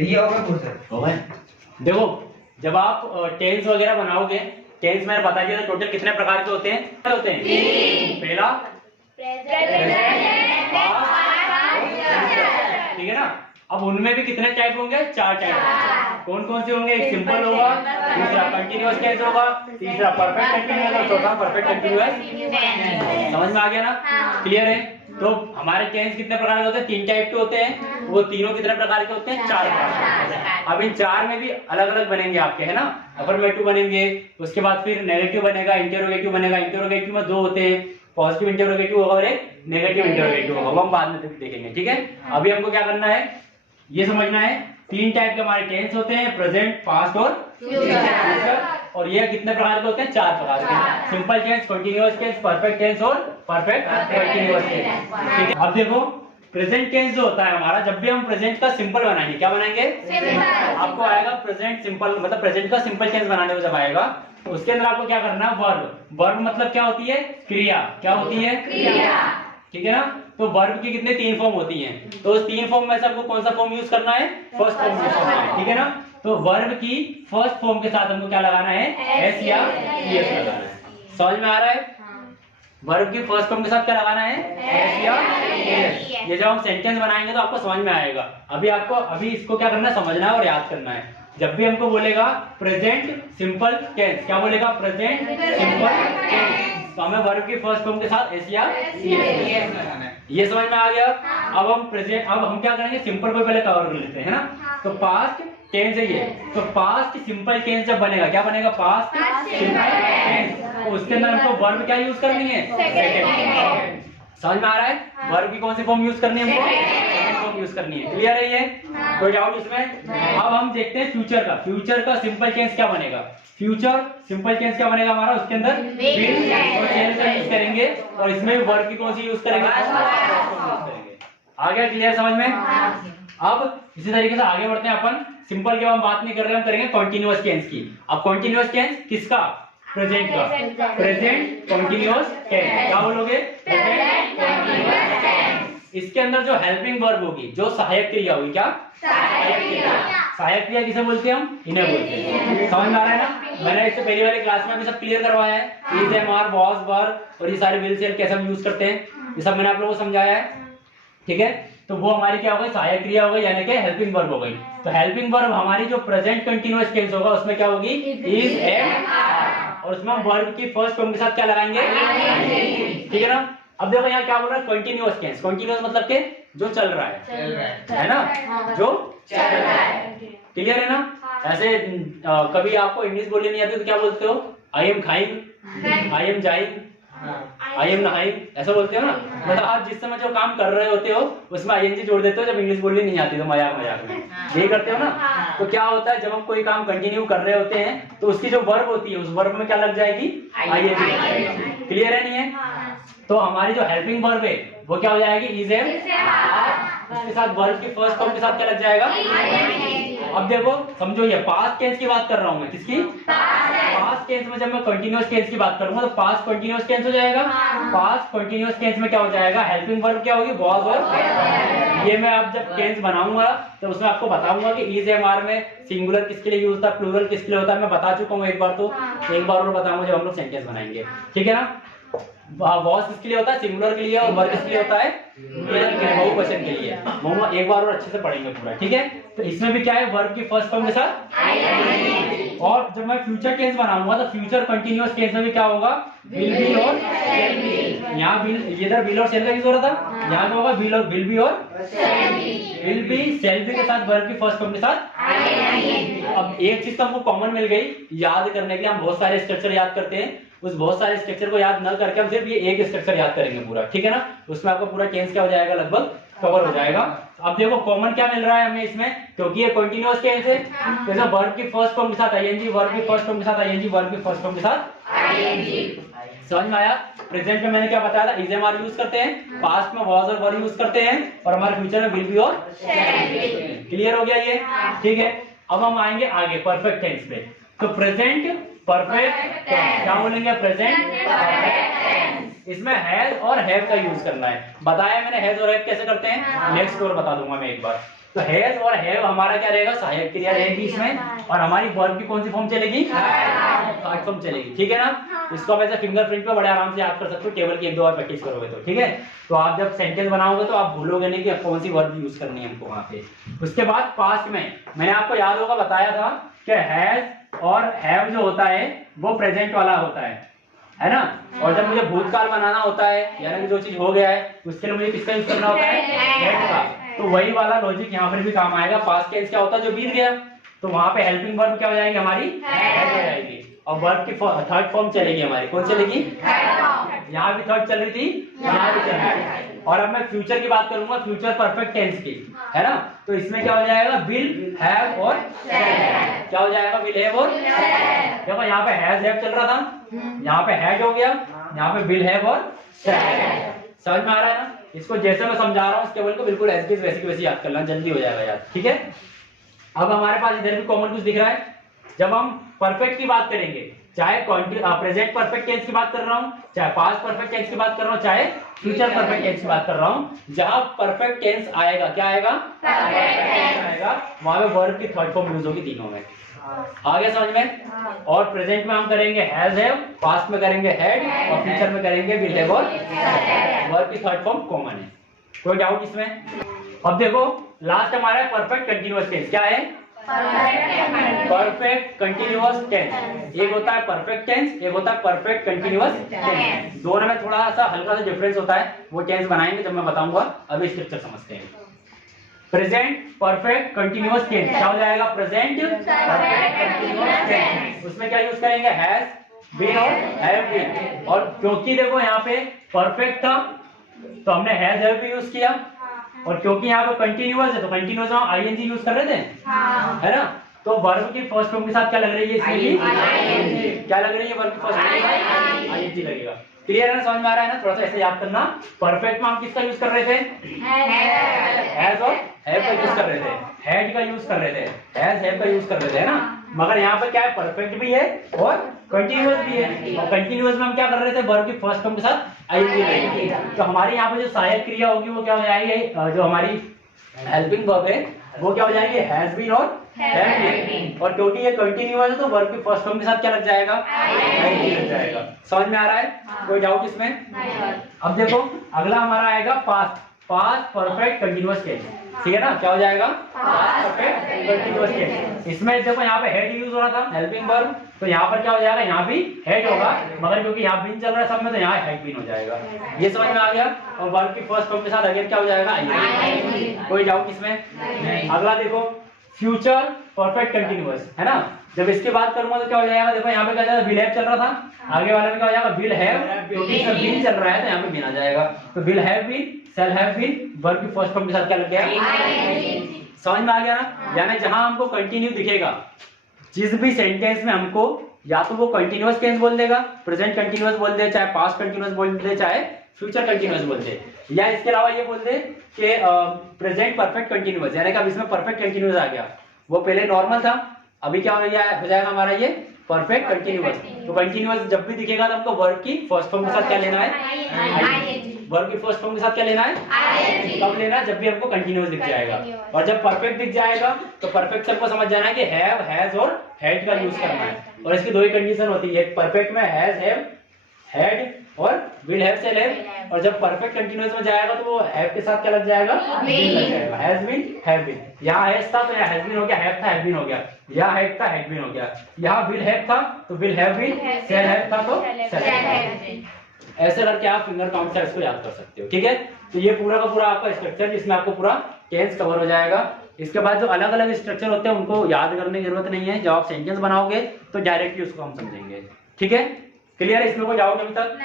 ये होगा प्रोसेस हो गए। देखो जब आप टेंस वगैरह बनाओगे, टेंस मैंने बता दिया था टोटल कितने प्रकार के होते हैं। पहला ठीक है ना। अब उनमें भी कितने टाइप होंगे, 4 टाइप। कौन कौन से होंगे, एक सिंपल होगा, दूसरा कंटिन्यूअस टेंस होगा, तीसरा परफेक्ट कंटिन्यूअस और चौथा परफेक्ट कंटिन्यूअस। समझ में आ गया ना, क्लियर है। तो हमारे टेंस कितने प्रकार के होते हैं, 3 टाइप के होते हैं। वो तीनों कितने प्रकार के होते हैं, 4 प्रकार के। अब इन 4 में भी अलग अलग बनेंगे आपके, है ना। अफर्मेटिव बनेंगे, उसके बाद फिर नेगेटिव बनेगा, इंटरोगेटिव बनेगा। इंटरोगेटिव में 2 होते हैं, पॉजिटिव इंटरोगेटिव होगा और एक नेगेटिव इंटरोगेटिव होगा, वो हम बाद में देखेंगे, ठीक है। अभी हमको क्या करना है, ये समझना है 3 टाइप के हमारे टेंस होते हैं, प्रेजेंट, पास्ट और फ्यूचर। और ये कितने प्रकार के होते हैं, 4 प्रकार के। Simple tense, continuous tense, perfect tense और परफेक्ट कंटीन्यूअस टेंस, ठीक है। अब देखो प्रेजेंट टेंस जो होता है हमारा, जब भी हम प्रेजेंट का सिंपल बनाएंगे, क्या बनाएंगे, आपको आएगा प्रेजेंट सिंपल, मतलब प्रेजेंट का सिंपल टेंस बनाने को जब आएगा तो उसके अंदर आपको क्या करना है, वर्ब। वर्ब मतलब क्या होती है, क्रिया। क्या होती है, क्रिया, ठीक है ना। तो वर्ब की कितने 3 फॉर्म होती हैं, तो उस 3 फॉर्म में से आपको कौन सा फॉर्म यूज करना है, फर्स्ट फॉर्म यूज करना है, ठीक है ना। तो वर्ब की फर्स्ट फॉर्म के साथ हमको क्या लगाना है, एस या ईएस लगाना है। समझ में आ रहा है, वर्ब की फर्स्ट फॉर्म के साथ क्या लगाना है, एस या ईएस। ये जब हम सेंटेंस बनाएंगे तो आपको समझ में आएगा। अभी इसको क्या करना है, समझना है और याद करना है। जब भी हमको बोलेगा प्रेजेंट सिंपल टेंस, क्या बोलेगा, प्रेजेंट सिंपल टेंस, तो हमें वर्ब की फर्स्ट फॉर्म के साथ एस या ईएस लगाना है। ये समझ में आ गया। अब हम क्या करेंगे, सिंपल को पहले कवर कर लेते हैं ना। तो पास्ट टेंस है ये, तो पास्ट सिंपल टेंस जब बनेगा, क्या बनेगा, पास्ट सिंपल टेंस, तो उसके अंदर हमको वर्ब क्या यूज करनी है, सेकंड। समझ में आ रहा है, वर्ब की कौन सी फॉर्म यूज करनी है, हमको सेकंड फॉर्म यूज करनी है। क्लियर है ये, कोई डाउट इसमें। अब हम देखते हैं फ्यूचर का। फ्यूचर का सिंपल टेंस क्या बनेगा, फ्यूचर सिंपल टेंस क्या बनेगा हमारा, उसके अंदर विल और शैल का यूज करेंगे, और इसमें भी वर्ब की कौन सी यूज करेंगे, आ गया क्लियर समझ में। अब इसी तरीके से आगे बढ़ते हैं अपन। सिंपल की हम बात नहीं कर रहे, हम करेंगे कंटीन्यूअस टेंस की। अब कंटीन्यूअस टेंस किसका, प्रेजेंट का। प्रेजेंट कंटीन्यूअस टेंस, क्या बोलोगे, प्रेजेंट कंटीन्यूअस टेंस। इसके अंदर जो हेल्पिंग वर्ब होगी, जो सहायक क्रिया होगी, क्या सहायक क्रिया। सहायक क्रिया किसे बोलते हैं हम, इन्हें बोलते हैं। समझ में आ रहा है ना, मैंने इससे पहली वाली क्लास में भी सब क्लियर करवाया है, इज, एम, आर, वॉज, वर और ये सारे विल, सेल कैसे हम यूज करते हैं, ये सब मैंने आप लोगों को समझाया है, ठीक है। तो वो हमारी क्या हो गई, सहायक क्रिया हो गई, यानी कि हेल्पिंग वर्ब हो गई। तो हेल्पिंग वर्ब हमारी जो प्रेजेंट कंटीन्यूअस टेंस होगा उसमें क्या होगी, इज, एम, आर, और उसमें हम वर्ब की फर्स्ट फॉर्म के साथ क्या लगाएंगे, ठीक है ना। अब देखो यहाँ क्या बोल रहा है, कंटीन्यूअस टेंस। कंटीन्यूअस मतलब के जो चल रहा है ना, जो चल रहा है, क्लियर है ना। ऐसे कभी आपको इंग्लिश बोलनी नहीं आती तो क्या बोलते हो, आई एम खाइंग, आई एम जाइंग, आई एम नहाइंग, ऐसा बोलते हो ना। मतलब आप जिस समय जो काम कर रहे होते हो उसमें आईएनजी जोड़ देते हो जब इंग्लिश बोलनी नहीं आती तो मजाक मजाक में, यही करते हो ना। तो क्या होता है, जब हम कोई काम कंटिन्यू कर रहे होते हैं तो उसकी जो वर्ब होती है उस वर्ब में क्या लग जाएगी, आईएनजी। क्लियर है नहीं है। तो हमारी जो हेल्पिंग वर्ब है वो क्या हो जाएगी, इज, एम, आर, उसके साथ वर्ब की फर्स्ट फॉर्म के साथ क्या लग जाएगा, अब देखो समझो, ये पास्ट टेंस की बात कर रहा हूं मैं, किसकी, पास्ट टेंस में जब मैं कंटीन्यूअस टेंस की बात करूंगा तो पास्ट कंटीन्यूअस टेंस हो जाएगा। पास्ट कंटीन्यूअस टेंस में क्या हो जाएगा, हेल्पिंग वर्ब क्या होगी, वाज और। ये मैं अब जब टेंस बनाऊंगा तो उसमें आपको बताऊंगा कि इज, एम, आर में सिंगुलर किसके लिए यूज होता है, प्लूरल किसके लिए होता है, मैं बता चुका हूँ एक बार, तो एक बार और बताऊंगा जब हम लोग सेंटेंस बनाएंगे, ठीक है ना। वॉज किसके लिए होता है, सिंगुलर के लिए, और वर्ब किसके लिए होता है, बहुवचन के लिए। हम एक बार और अच्छे से पढ़ेंगे पूरा, ठीक है। तो इसमें भी क्या है, वर्ब की फर्स्ट फॉर्म के साथ। और जब मैं फ्यूचर टेंस बनाऊंगा तो फ्यूचर कंटीन्यूअस टेंस में भी क्या होगा, विल बी और शैल बी। यहाँ इधर विल और शैल का यूज हो रहा था, यहाँ क्या होगा, विल और विल बी और विल बी शैल बी के साथ वर्ब की फर्स्ट फॉर्म के साथ। अब एक चीज तो हमको कॉमन मिल गई याद करने के लिए, हम बहुत सारे स्ट्रक्चर याद करते हैं, उस बहुत सारे स्ट्रक्चर को याद न करके हम सिर्फ ये एक स्ट्रक्चर याद करेंगे पूरा, ठीक है ना। उसमें आपका पूरा टेंस क्या हो जाएगा, लगभग कवर हो जाएगा। अब देखो कॉमन क्या मिल रहा है हमें इसमें, क्योंकि ये कंटीन्यूअस टेंस है तो इसमें वर्ब की फर्स्ट फॉर्म के साथ आईएनजी, वर्ब की फर्स्ट फॉर्म के साथ आईएनजी, वर्ब की फर्स्ट फॉर्म के साथ आईएनजी। समझ में आया। प्रेजेंट में मैंने क्या बताया था, इज, एम, आर यूज करते हैं, पास्ट में वाज और वर यूज करते हैं, और हमारे फ्यूचर में विल बी और शैल बी। क्लियर हो गया ये, ठीक है। अब हम आएंगे आगे परफेक्ट टेंस पे। तो प्रेजेंट परफेक्ट टेंस क्या बोलेंगे, प्रेजेंट परफेक्ट टेंस। इसमें हैज और हैव का यूज करना है, बताया मैंने हैज और हैव कैसे करते हैं, नेक्स्ट और बता दूंगा मैं एक बार। तो हैज और हैव हमारा क्या रहेगा, सहायक क्रिया रहेगी इसमें, और हमारी वर्ब की कौन सी फॉर्म चलेगी, थर्ड फॉर्म चलेगी। ठीक है ना, इसको आप ऐसे फिंगरप्रिंट पे बड़े आराम से याद कर सकते हो, टेबल की 1-2 बार प्रैक्टिस करोगे तो। ठीक है, तो आप जब सेंटेंस बनाओगे तो आप भूलोगे नहीं कि कौन सी वर्ब यूज करनी है हमको वहां पे। उसके बाद पास्ट में मैंने आपको याद होगा बताया था कि हैज और हैव जो होता है वो प्रेजेंट वाला होता है ना, और जब मुझे भूतकाल बनाना होता है यानी कि जो चीज हो गया है उसके लिए मुझे किसका यूज करना होता है, हैड का। तो वही वाला लॉजिक यहाँ पर भी काम आएगा। पास्ट टेंस क्या होता है, जो बीत गया, तो वहां पे हेल्पिंग वर्ब क्या हो जाएगी हमारी, हैड हो जाएगी, और वर्ब की थर्ड फॉर्म चलेगी हमारी, कौन चलेगी, यहाँ भी थर्ड चल रही थी, यहाँ भी चल रही थी। और अब मैं फ्यूचर की बात करूंगा, फ्यूचर परफेक्ट टेंस की, है ना, तो इसमें क्या हो जाएगा, विल हैव और क्या हो जाएगा, विल हैव और देखो यहाँ पे हैज हैव चल रहा था, यहाँ पे हैड हो गया, यहाँ पे विल हैव और समझ में आ रहा है ना। इसको जैसे मैं समझा रहा हूँ केवल को बिल्कुल ऐसे की वैसे याद कर लेना, जल्दी हो जाएगा याद। ठीक है, अब हमारे पास इधर भी कॉमन कुछ दिख रहा है। जब हम परफेक्ट की बात करेंगे, चाहे प्रेजेंट परफेक्ट टेंस की बात कर रहा हूँ, चाहे पास्ट परफेक्ट टेंस की बात कर रहा हूँ, चाहे फ्यूचर परफेक्ट टेंस की बात कर रहा हूँ, जहां परफेक्ट टेंस आएगा, क्या आएगा, परफेक्ट टेंस आएगा, वहां पे वर्ब की थर्ड फॉर्म यूज होगी तीनों में। आगे समझ में। और प्रेजेंट में हम करेंगे हैज हैव, पास्ट में करेंगे हैड, और फ्यूचर में करेंगे विल हैव और वर्ब की थर्ड फॉर्म कॉमन है। कोई डाउट इसमें? अब देखो लास्ट हमारा है परफेक्ट कंटीन्यूअस टेंस। क्या है, परफेक्ट कंटीन्यूअस टेंस। एक होता है परफेक्ट टेंस, एक होता है परफेक्ट कंटीन्यूअस टेंस। दोनों में थोड़ा सा हल्का सा डिफरेंस होता है, वो टेंस बनाएंगे जब मैं बताऊंगा। अभी स्ट्रक्चर समझते हैं। प्रेजेंट परफेक्ट कंटीन्यूअस टेंस क्या हो जाएगा, प्रेजेंट परफेक्ट कंटीन्यूअस टेंस। उसमें क्या यूज करेंगे, हैज बीन और हैव बीन। और क्योंकि देखो यहाँ पे परफेक्ट था तो हमने हैज हैव भी यूज किया, और क्योंकि यहाँ पे कंटीन्यूअस है तो कंटीन्यूअस में आईएनजी यूज कर रहे थे, है ना। तो वर्ब की फर्स्ट फॉर्म के साथ क्या लग रही है, इसमें भी क्या लग रही है, वर्ब की फर्स्ट फॉर्म के साथ आईएनजी लगेगा। क्लियर है ना, समझ में आ रहा है ना। थोड़ा सा ऐसे याद करना, परफेक्ट में हम किसका यूज कर रहे थे, हैज और हैव का यूज कर रहे थे, हैड का यूज कर रहे थे, हैज हैव का यूज कर रहे थे, है ना। मगर यहाँ पे क्या है, परफेक्ट भी है और कंटीन्यूअस भी है। और कंटीन्यूअस में हम क्या कर रहे थे, वर्ब की फर्स्ट फॉर्म के साथ आईएनजी लगेगी। तो हमारी यहाँ पे जो सहायक क्रिया होगी वो क्या हो जाएगी, जो हमारी हेल्पिंग वर्ब है वो क्या हो जाएगी, हैज बीन और हैव बीन। और क्योंकि ये कंटीन्यूअस है तो वर्ब की फर्स्ट फॉर्म के साथ क्या लग जाएगा, आईएनजी लग जाएगा। समझ में आ रहा है, कोई डाउट इसमें? अब देखो अगला हमारा आएगा past, past perfect continuous tense. ठीक है ना, क्या हो जाएगा, पास्ट परफेक्ट कंटीन्यूअस टेंस। इसमें देखो यहाँ पे हेड यूज हो रहा था, हेल्पिंग वर्ब, तो यहाँ पर क्या हो जाएगा, यहाँ भी हेड होगा, मगर क्योंकि यहाँ बीन चल रहा है सब में तो यहाँ हेड बीन हो जाएगा। ये समझ में आ गया। और वर्ब की फर्स्ट फॉर्म के साथ अगेन क्या हो जाएगा, आईएनजी। कोई डाउट इसमें? अगला देखो फ्यूचर परफेक्ट कंटीन्यूअस, है ना। जब इसकी बात करूंगा तो क्या हो जाएगा, देखो यहाँ पे क्या जाएगा, विल हैव चल रहा था, आगे वाले में क्या हो जाएगा, विल हैव, क्योंकि इसमें बीन चल रहा है तो यहाँ पे बीन आ जाएगा। तो will have been, shall have been, verb की फर्स्ट फॉर्म के साथ क्या लग गया, समझ में आ गया ना। यानी जहां हमको कंटिन्यू दिखेगा, जिस भी सेंटेंस में हमको या तो वो कंटीन्यूअस टेंस बोल देगा, प्रेजेंट कंटीन्यूअस बोल दे, चाहे पास्ट कंटीन्यूअस बोल दे, चाहे फ्यूचर कंटीन्यूअस बोल दे, या इसके अलावा ये बोल दे कि प्रेजेंट परफेक्ट कंटीन्यूअस, यानी कि अब इसमें परफेक्ट कंटीन्यूअस आ गया। वो पहले नॉर्मल था, अभी क्या हो जाएगा हमारा ये परफेक्ट कंटीन्यूअस। तो कंटीन्यूअस जब भी दिखेगा तो हमको वर्ब की फर्स्ट फॉर्म के साथ क्या लेना है, वर्ब की फर्स्ट फॉर्म के साथ क्या लेना है, कब लेना है, जब भी हमको कंटीन्यूअस दिख जाएगा। और जब परफेक्ट दिख जाएगा तो परफेक्ट सबको समझ जाना है कि हैव, हैज और हैड का यूज करना है। और इसकी दो ही कंडीशन होती है, परफेक्ट में हैज, हैव, हैड और विल हैव, शैल हैव। और जब परफेक्ट कंटीन्यूअस में जाएगा तो वो हैव के साथ क्या लग जाएगा, बीन लग जाएगा, हैज बीन, हैव बीन। यहाँ हैज था तो यहाँ हैज बीन हो गया, हैव था हैव बीन हो गया, यहाँ हैड था हैड बीन हो गया, यहाँ विल हैव था तो will have been, shall have था तो शैल हैव। ऐसे करके आप फिंगर काउंट से इसको याद कर सकते हो। ठीक है, तो ये पूरा का पूरा आपका स्ट्रक्चर, जिसमें आपको पूरा टेंस कवर हो जाएगा। इसके बाद जो अलग अलग स्ट्रक्चर होते हैं उनको याद करने की जरूरत नहीं है, जब आप सेंटेंस बनाओगे तो डायरेक्टली उसको हम समझेंगे। ठीक है, क्लियर है? इसमें कोई डाउट अभी तक?